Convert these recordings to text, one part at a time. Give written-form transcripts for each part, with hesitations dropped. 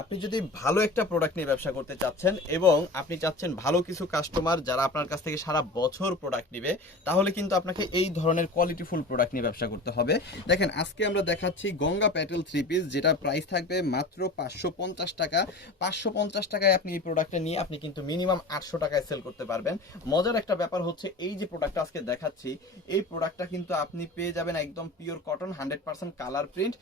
আপনি যদি ভালো একটা প্রোডাক্ট নিয়ে ব্যবসা করতে চাচ্ছেন এবং আপনি চাচ্ছেন ভালো কিছু কাস্টমার যারা আপনার কাছ থেকে সারা বছর প্রোডাক্ট নেবে, তাহলে কিন্তু আপনাকে এই ধরনের কোয়ালিটিফুল প্রোডাক্ট নিয়ে ব্যবসা করতে হবে। দেখেন, আজকে আমরা দেখাচ্ছি গঙ্গা প্যাটেল 3 পিস, যেটা প্রাইস থাকবে মাত্র 550 টাকা। 550 টাকায় আপনি এই প্রোডাক্টটা নিয়ে আপনি কিন্তু মিনিমাম 800 টাকায় সেল করতে পারবেন। মজার একটা ব্যাপার হচ্ছে, এই যে প্রোডাক্টটা আজকে দেখাচ্ছি, এই প্রোডাক্টটা কিন্তু আপনি পেয়ে যাবেন একদম পিওর কটন, 100% কালার প্রিন্ট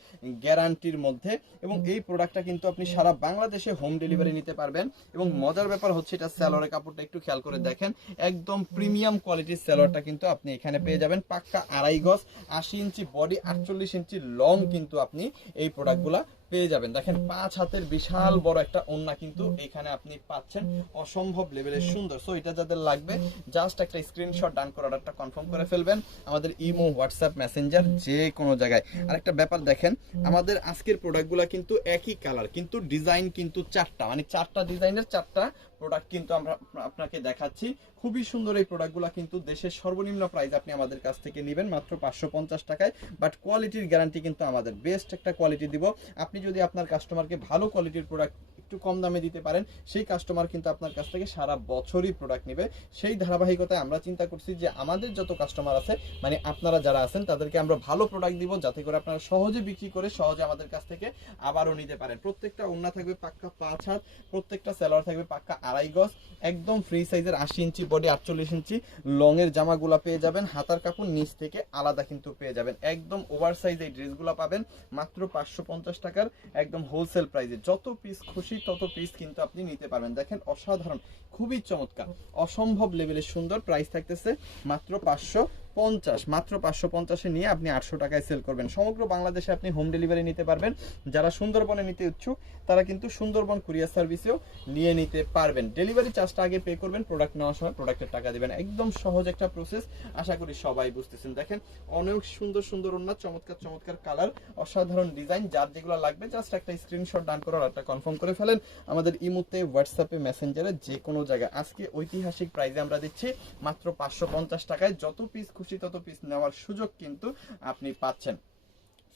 গ্যারান্টির মধ্যে। এবং এই প্রোডাক্টটা কিন্তু আপনি সারা বাংলাদেশে হোম ডেলিভারি নিতে পারবেন। এবং মজার ব্যাপার হচ্ছে, এটা সালোয়ারের কাপড়টা একটু খেয়াল করে দেখেন, একদম প্রিমিয়াম কোয়ালিটির সালোয়ারটা কিন্তু আপনি এখানে পেয়ে যাবেন। পাক্কা 2.5 গজ, 80 ইঞ্চি বডি, 48 ইঞ্চি লং কিন্তু আপনি এই প্রোডাক্টগুলা পেয়ে যাবেন। দেখেন, 5 হাতের বিশাল বড় একটা ওন্না কিন্তু এখানে আপনি পাচ্ছেন, অসম্ভব লেভেলের সুন্দর। সো এটা যাদের লাগবে, জাস্ট একটা স্ক্রিনশট ডান করে অর্ডারটা কনফার্ম করে ফেলবেন আমাদের ইমো, হোয়াটসঅ্যাপ, মেসেঞ্জার, যে কোনো জায়গায়। আরেকটা ব্যাপার দেখেন, আমাদের আজকের প্রোডাক্টগুলো কিন্তু একই কালার, কিন্তু ডিজাইন কিন্তু 4টা, মানে 4টা ডিজাইনের 4টা প্রোডাক্ট কিন্তু আমরা আপনাকে দেখাচ্ছি। খুবই সুন্দর এই প্রোডাক্টগুলো কিন্তু দেশের সর্বনিম্ন প্রাইস আপনি আমাদের কাছ থেকে নেবেন মাত্র 550 টাকায়। বাট কোয়ালিটির গ্যারান্টি কিন্তু আমাদের, বেস্ট একটা কোয়ালিটি দিব। আপনি যদি আপনার কাস্টমারকে ভালো কোয়ালিটির প্রোডাক্ট একটু কম দামে দিতে পারেন, সেই কাস্টমার কিন্তু আপনার কাছ থেকে সারা বছরই প্রোডাক্ট নেবে। সেই ধারাবাহিকতায় আমরা চিন্তা করছি যে আমাদের যত কাস্টমার আছে, মানে আপনারা যারা আছেন, তাদেরকে আমরা ভালো প্রোডাক্ট দিব, যাতে করে আপনারা সহজে বিক্রি করে সহজে আমাদের কাছ থেকে আবারও নিতে পারেন। প্রত্যেকটা ওন্না থাকবে পাক্কা 5 হাত, প্রত্যেকটা সালোয়ার থাকবে পাক্কা 2.5 গজ, একদম ফ্রি সাইজের, 80 ইঞ্চি বডি, 48 ইঞ্চি লং এর জামাগুলা পেয়ে যাবেন। হাতার কাপড় নিচ থেকে আলাদা কিন্তু পেয়ে যাবেন। একদম ওভার সাইজ এই ড্রেসগুলো পাবেন মাত্র 550 টাকার, একদম হোলসেল প্রাইসে। যত পিস খুশি তত পিস কিন্তু আপনি নিতে পারবেন। দেখেন, অসাধারণ, খুবই চমৎকার, অসম্ভব লেভেলের সুন্দর। প্রাইস থাকতেছে মাত্র 550, মাত্র 550-এ নিয়ে আপনি 800 টাকায় সেল করবেন। সমগ্র বাংলাদেশে আপনি হোম ডেলিভারি নিতে পারবেন। যারা সুন্দরবনে নিতে ইচ্ছুক, তারা কিন্তু সুন্দরবন কুরিয়ার সার্ভিসেও নিয়ে নিতে পারবেন। ডেলিভারি চার্জটা আগে পে করবেন, প্রোডাক্ট নেওয়ার সময় প্রোডাক্টের টাকা দিবেন। একদম সহজ একটা প্রসেস, আশা করি সবাই বুঝতেছেন। দেখেন, অনেক সুন্দর সুন্দর ওন্না, চমৎকার চমৎকার কালার, অসাধারণ ডিজাইন। যার যেগুলো লাগবে, জাস্ট একটা স্ক্রিনশট ডান করে অর্ডারটা কনফার্ম করে ফেলেন আমাদের ইমোতে, হোয়াটসঅ্যাপে, মেসেঞ্জারে, যে কোনো জায়গায়। আজকে ঐতিহাসিক প্রাইসে আমরা দিচ্ছি মাত্র 550 টাকায়। যত পিস খুশি তত পিস নেওয়ার সুযোগ কিন্তু আপনি পাচ্ছেন।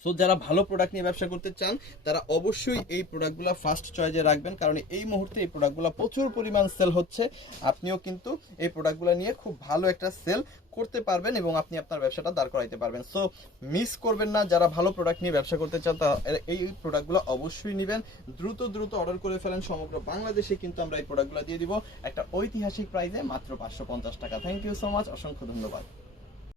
সো যারা ভালো প্রোডাক্ট নিয়ে ব্যবসা করতে চান, তারা অবশ্যই এই প্রোডাক্টগুলো ফার্স্ট চয়েসে রাখবেন, কারণ এই মুহূর্তে এই প্রোডাক্টগুলো প্রচুর পরিমাণ সেল হচ্ছে। আপনিও কিন্তু এই প্রোডাক্টগুলো নিয়ে খুব ভালো একটা সেল করতে পারবেন এবং আপনি আপনার ব্যবসাটা দাঁড় করাইতে পারবেন। সো মিস করবেন না, যারা ভালো প্রোডাক্ট নিয়ে ব্যবসা করতে চান, তারা এই প্রোডাক্টগুলো অবশ্যই নেবেন। দ্রুত দ্রুত অর্ডার করে ফেলেন। সমগ্র বাংলাদেশে কিন্তু আমরা এই প্রোডাক্টগুলো দিয়ে দিব একটা ঐতিহাসিক প্রাইসে মাত্র 550 টাকা। থ্যাংক ইউ সো মাচ, অসংখ্য ধন্যবাদ।